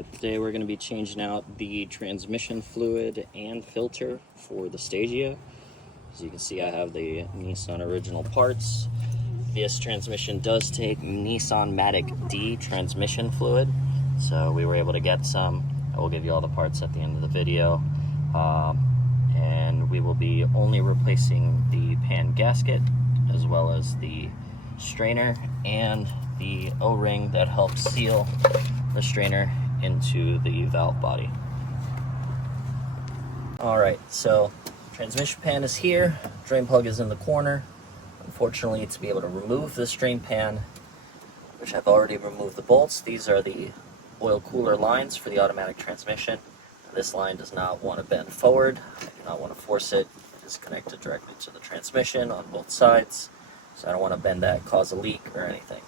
Alright, today we're going to be changing out the transmission fluid and filter for the Stagea. As you can see, I have the Nissan original parts. This transmission does take Nissan Matic D transmission fluid, so we were able to get some. I will give you all the parts at the end of the video. And we will be only replacing the pan gasket, as well as the strainer and the O-ring that helps seal the strainer into the valve body. Alright, so transmission pan is here, drain plug is in the corner. Unfortunately, to be able to remove this drain pan, which I've already removed the bolts, these are the oil cooler lines for the automatic transmission. This line does not want to bend forward. I do not want to force it. It is connected directly to the transmission on both sides, so I don't want to bend that, cause a leak or anything.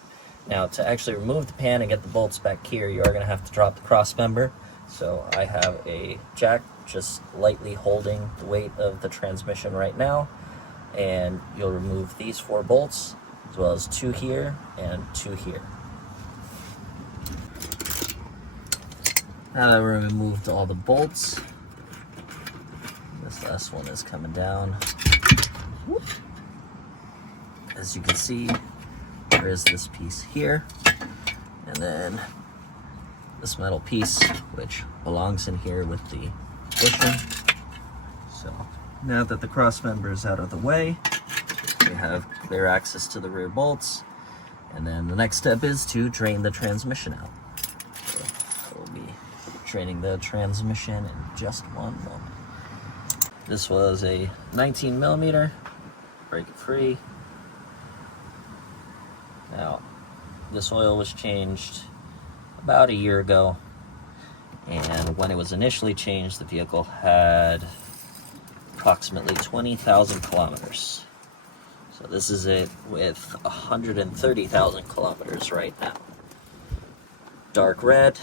Now, to actually remove the pan and get the bolts back here, you are going to have to drop the cross member. So I have a jack just lightly holding the weight of the transmission right now, and you'll remove these 4 bolts, as well as 2 here and 2 here. Now that we removed all the bolts, this last one is coming down. As you can see, there is this piece here, and then this metal piece, which belongs in here with the bushing. So now that the cross member is out of the way, we have clear access to the rear bolts, and then the next step is to drain the transmission out. So I will be draining the transmission in just one moment. This was a 19 millimeter, break it free. Now, this oil was changed about a year ago, and when it was initially changed, the vehicle had approximately 20,000 kilometers. So this is it with 130,000 kilometers right now. Dark red,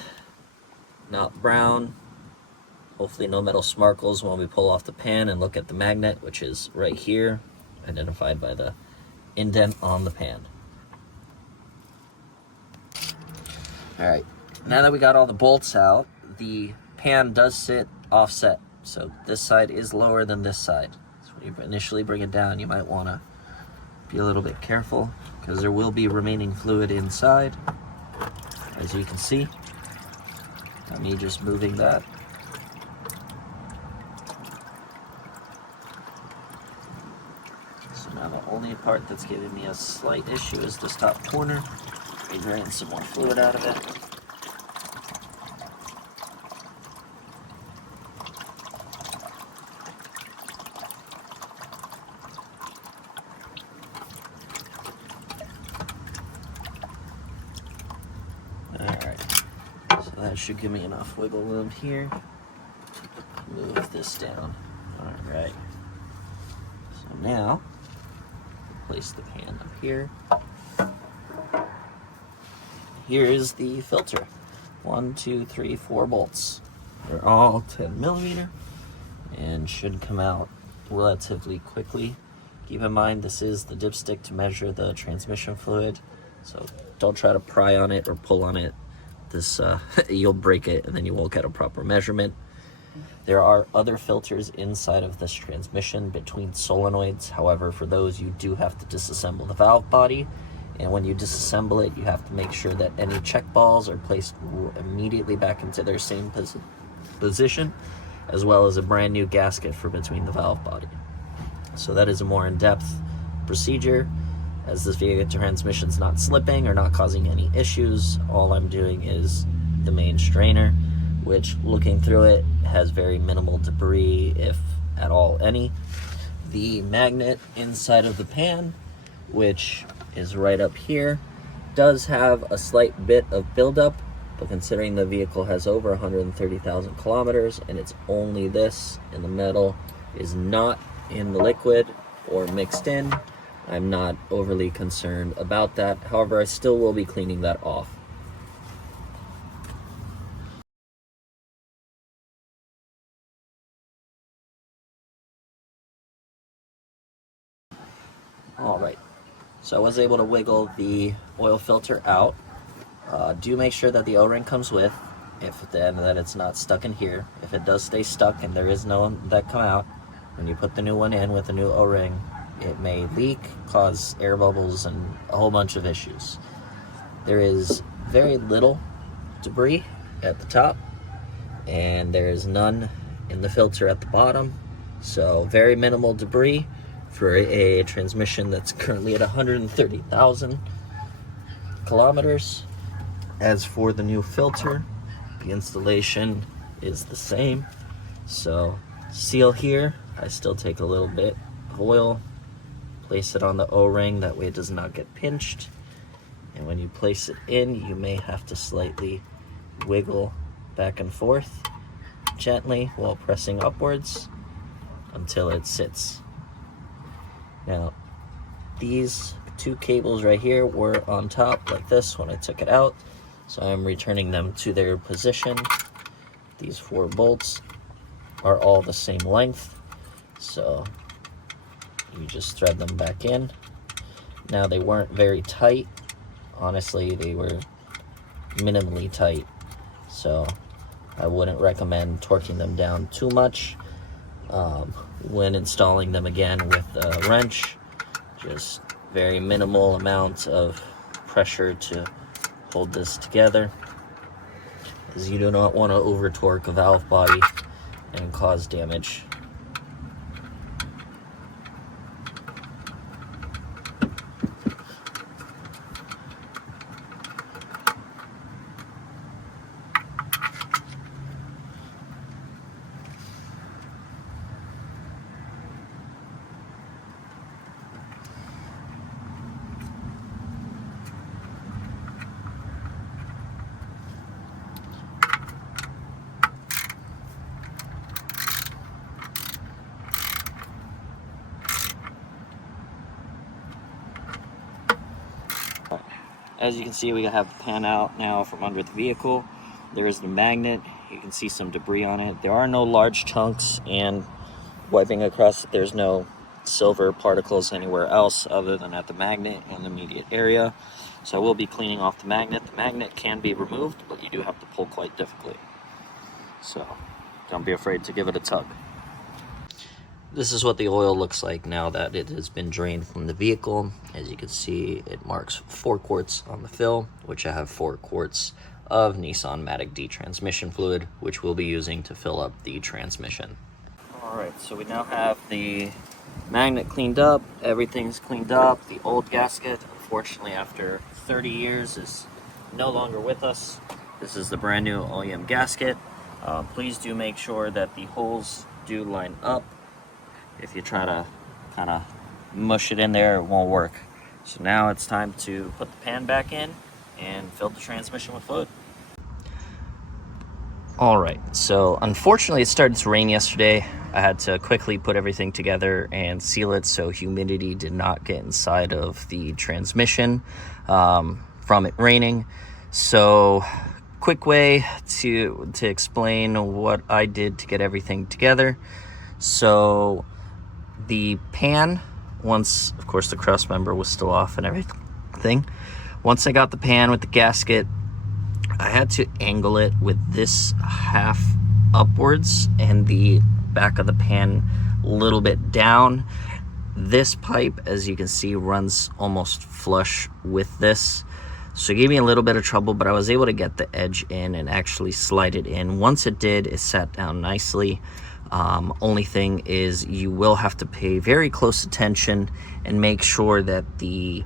not brown. Hopefully no metal sparkles when we pull off the pan and look at the magnet, which is right here, identified by the indent on the pan. Alright, now that we got all the bolts out, the pan does sit offset. So this side is lower than this side. So when you initially bring it down, you might want to be a little bit careful, because there will be remaining fluid inside, as you can see. Not me just moving that. So now the only part that's giving me a slight issue is this top corner. We drain some more fluid out of it. Alright, so that should give me enough wiggle room here. Move this down. Alright, so now, place the pan up here. Here is the filter. 1, 2, 3, 4 bolts. They're all 10 millimeter and should come out relatively quickly. Keep in mind, this is the dipstick to measure the transmission fluid, so don't try to pry on it or pull on it. This you'll break it and then you won't get a proper measurement. There are other filters inside of this transmission between solenoids. However, for those, you do have to disassemble the valve body. And when you disassemble it, you have to make sure that any check balls are placed immediately back into their same position, as well as a brand new gasket for between the valve body. So that is a more in-depth procedure. As this vehicle transmission is not slipping or not causing any issues, all I'm doing is the main strainer, which, looking through it, has very minimal debris, if at all any. The magnet inside of the pan, which is right up here, does have a slight bit of buildup, but considering the vehicle has over 130,000 kilometers and it's only this, and the metal is not in the liquid or mixed in, I'm not overly concerned about that. However, I still will be cleaning that off. Alright, so I was able to wiggle the oil filter out. Do make sure that the O-ring comes with. that it's not stuck in here. If it does stay stuck and there is no that come out, when you put the new one in with the new O-ring, it may leak, cause air bubbles, and a whole bunch of issues. There is very little debris at the top, and there is none in the filter at the bottom. So very minimal debris for a transmission that's currently at 130,000 kilometers. As for the new filter, the installation is the same. So seal here, I still take a little bit of oil, place it on the O-ring, that way it does not get pinched. And when you place it in, you may have to slightly wiggle back and forth gently while pressing upwards until it sits. Now, these two cables right here were on top like this when I took it out, so I'm returning them to their position. These 4 bolts are all the same length, so you just thread them back in. Now, they weren't very tight. Honestly, they were minimally tight, so I wouldn't recommend torquing them down too much when installing them again with a wrench. Just very minimal amount of pressure to hold this together, as you do not want to over torque a valve body and cause damage. As you can see, we have the pan out now from under the vehicle. There is the magnet. You can see some debris on it. There are no large chunks, and wiping across it, there's no silver particles anywhere else other than at the magnet and the immediate area. So I will be cleaning off the magnet. The magnet can be removed, but you do have to pull quite difficultly. So don't be afraid to give it a tug. This is what the oil looks like now that it has been drained from the vehicle. As you can see, it marks 4 quarts on the fill, which I have 4 quarts of Nissan Matic D transmission fluid, which we'll be using to fill up the transmission. Alright, so we now have the magnet cleaned up, everything's cleaned up. The old gasket, unfortunately, after 30 years, is no longer with us. This is the brand new OEM gasket. Please do make sure that the holes do line up. If you try to kind of mush it in there, it won't work. So now it's time to put the pan back in and fill the transmission with fluid. Alright, so unfortunately it started to rain yesterday. I had to quickly put everything together and seal it so humidity did not get inside of the transmission from it raining. So quick way to explain what I did to get everything together. So the pan, once of course the cross member was still off and everything, once I got the pan with the gasket, I had to angle it with this half upwards and the back of the pan a little bit down. This pipe, as you can see, runs almost flush with this, so it gave me a little bit of trouble, but I was able to get the edge in and actually slide it in. Once it did, it sat down nicely. Only thing is you will have to pay very close attention and make sure that the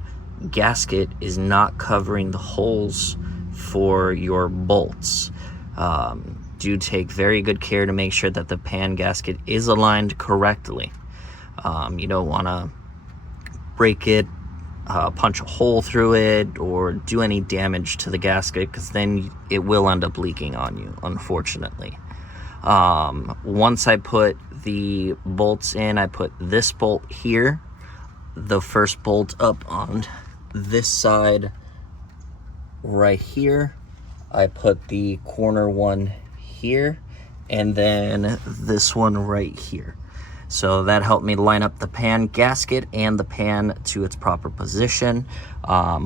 gasket is not covering the holes for your bolts. Do take very good care to make sure that the pan gasket is aligned correctly. You don't want to break it, punch a hole through it, or do any damage to the gasket, because then it will end up leaking on you, unfortunately. Once I put the bolts in, I put this bolt here, the first bolt up on this side right here. I put the corner one here, and then this one right here. So that helped me line up the pan gasket and the pan to its proper position.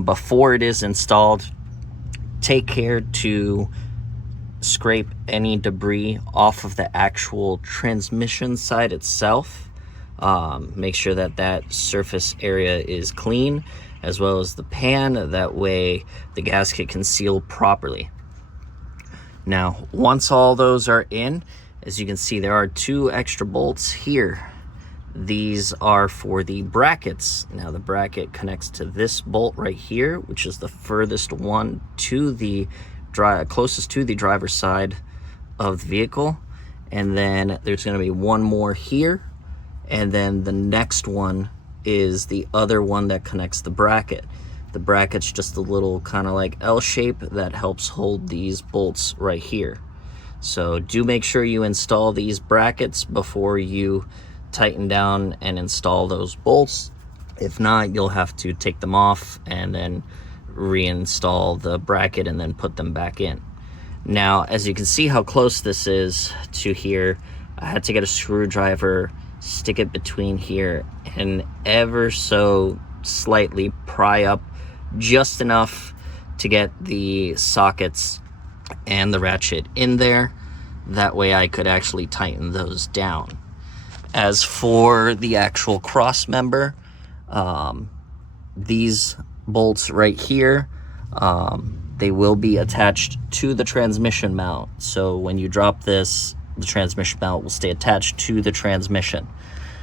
Before it is installed, take care to scrape any debris off of the actual transmission side itself. Make sure that that surface area is clean, as well as the pan. That way the gasket can seal properly. Now, once all those are in, as you can see, there are 2 extra bolts here. These are for the brackets. Now, the bracket connects to this bolt right here, which is the furthest one to the closest to the driver's side of the vehicle. And then there's going to be one more here, and then the next one is the other one that connects the bracket. The bracket's just a little kind of like L shape that helps hold these bolts right here. So do make sure you install these brackets before you tighten down and install those bolts. If not, you'll have to take them off and then reinstall the bracket and then put them back in. Now, as you can see how close this is to here, I had to get a screwdriver, stick it between here, and ever so slightly pry up just enough to get the sockets and the ratchet in there. That way I could actually tighten those down. As for the actual cross member, these bolts right here, they will be attached to the transmission mount. So when you drop this, the transmission mount will stay attached to the transmission.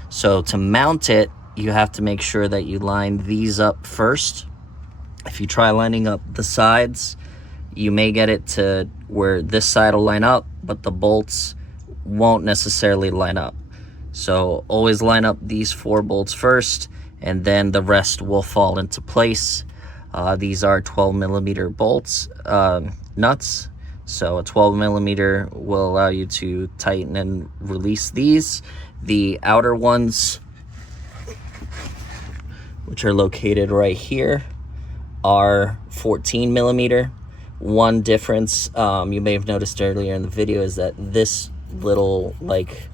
So to mount it, you have to make sure that you line these up first. If you try lining up the sides, you may get it to where this side will line up, but the bolts won't necessarily line up. So always line up these 4 bolts first, and then the rest will fall into place. These are 12mm bolts, nuts. So a 12mm will allow you to tighten and release these. The outer ones, which are located right here, are 14mm. One difference you may have noticed earlier in the video is that this little like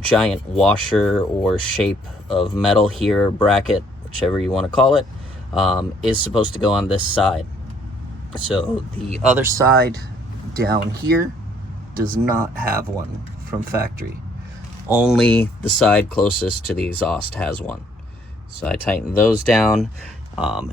giant washer or shape of metal here, bracket, whichever you want to call it, is supposed to go on this side. So the other side down here does not have one from factory. Only the side closest to the exhaust has one. So I tightened those down.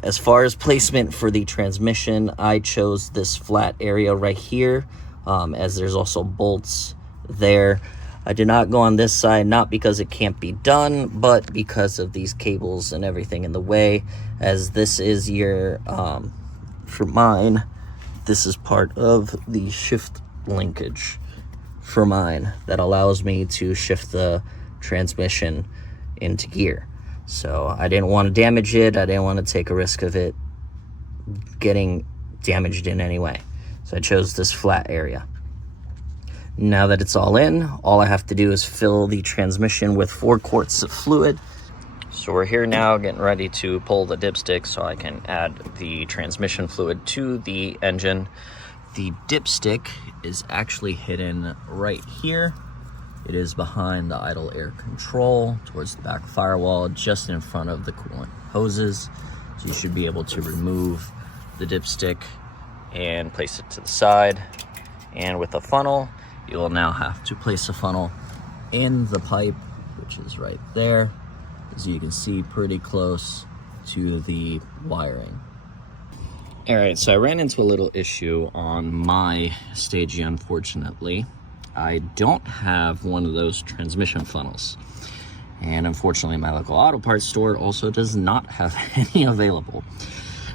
As far as placement for the transmission, I chose this flat area right here, as there's also bolts there. I did not go on this side, not because it can't be done, but because of these cables and everything in the way, as this is your, for mine, this is part of the shift linkage for mine that allows me to shift the transmission into gear. So I didn't want to damage it. I didn't want to take a risk of it getting damaged in any way. So I chose this flat area. Now that it's all in, all I have to do is fill the transmission with 4 quarts of fluid. So we're here now getting ready to pull the dipstick so I can add the transmission fluid to the engine. The dipstick is actually hidden right here. It is behind the idle air control towards the back firewall, just in front of the coolant hoses. So you should be able to remove the dipstick and place it to the side. And with a funnel, you will now have to place a funnel in the pipe, which is right there, as you can see, pretty close to the wiring. All right, so I ran into a little issue on my Stagea, unfortunately. I don't have one of those transmission funnels. And unfortunately, my local auto parts store also does not have any available.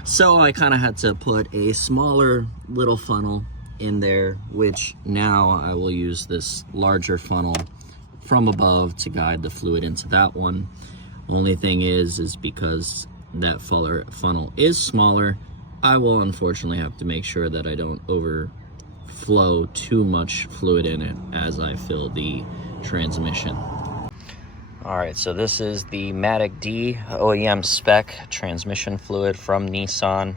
So I kind of had to put a smaller little funnel in there, which now I will use this larger funnel from above to guide the fluid into that one. Only thing is because that funnel is smaller, I will unfortunately have to make sure that I don't overflow too much fluid in it as I fill the transmission. All right, so this is the Matic D OEM spec transmission fluid from Nissan.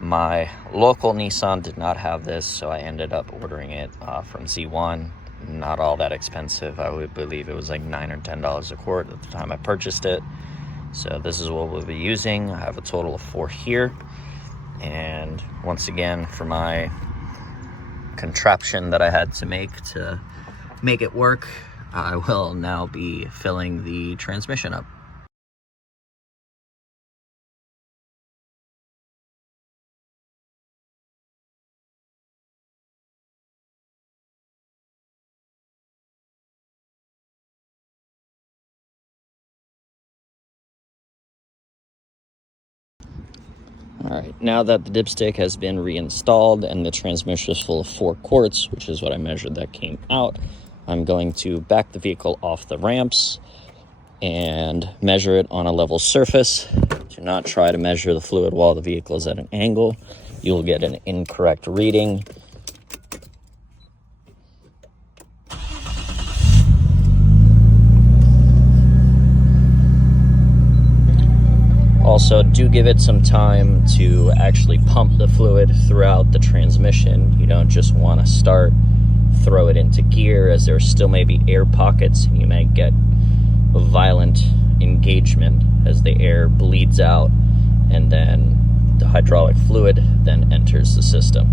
My local Nissan did not have this, so I ended up ordering it from Z1. Not all that expensive. I would believe it was like $9 or $10 a quart at the time I purchased it. So this is what we'll be using. I have a total of 4 here. And once again, for my contraption that I had to make it work, I will now be filling the transmission up. Alright, now that the dipstick has been reinstalled and the transmission is full of 4 quarts, which is what I measured that came out, I'm going to back the vehicle off the ramps and measure it on a level surface. Do not try to measure the fluid while the vehicle is at an angle. You will get an incorrect reading. Also, do give it some time to actually pump the fluid throughout the transmission. You don't just want to start, throw it into gear, as there still may be air pockets and you may get a violent engagement as the air bleeds out and then the hydraulic fluid then enters the system.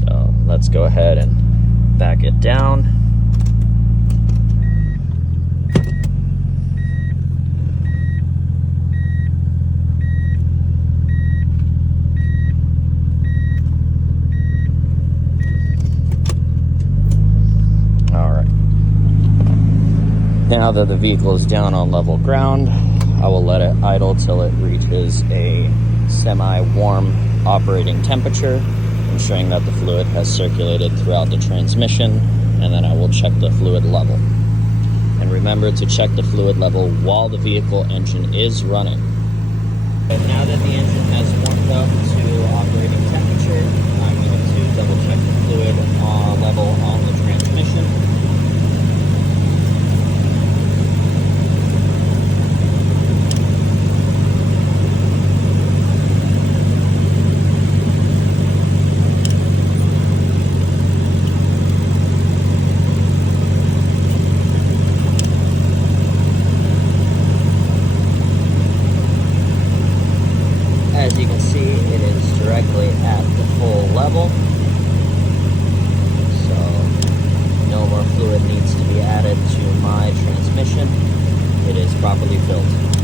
So let's go ahead and back it down. Now that the vehicle is down on level ground, I will let it idle till it reaches a semi-warm operating temperature, ensuring that the fluid has circulated throughout the transmission, and then I will check the fluid level. And remember to check the fluid level while the vehicle engine is running. And now that the engine has warmed up to operating temperature, I'm going to double check the fluid level on the transmission. As you can see, it is directly at the full level, so no more fluid needs to be added to my transmission. It is properly filled.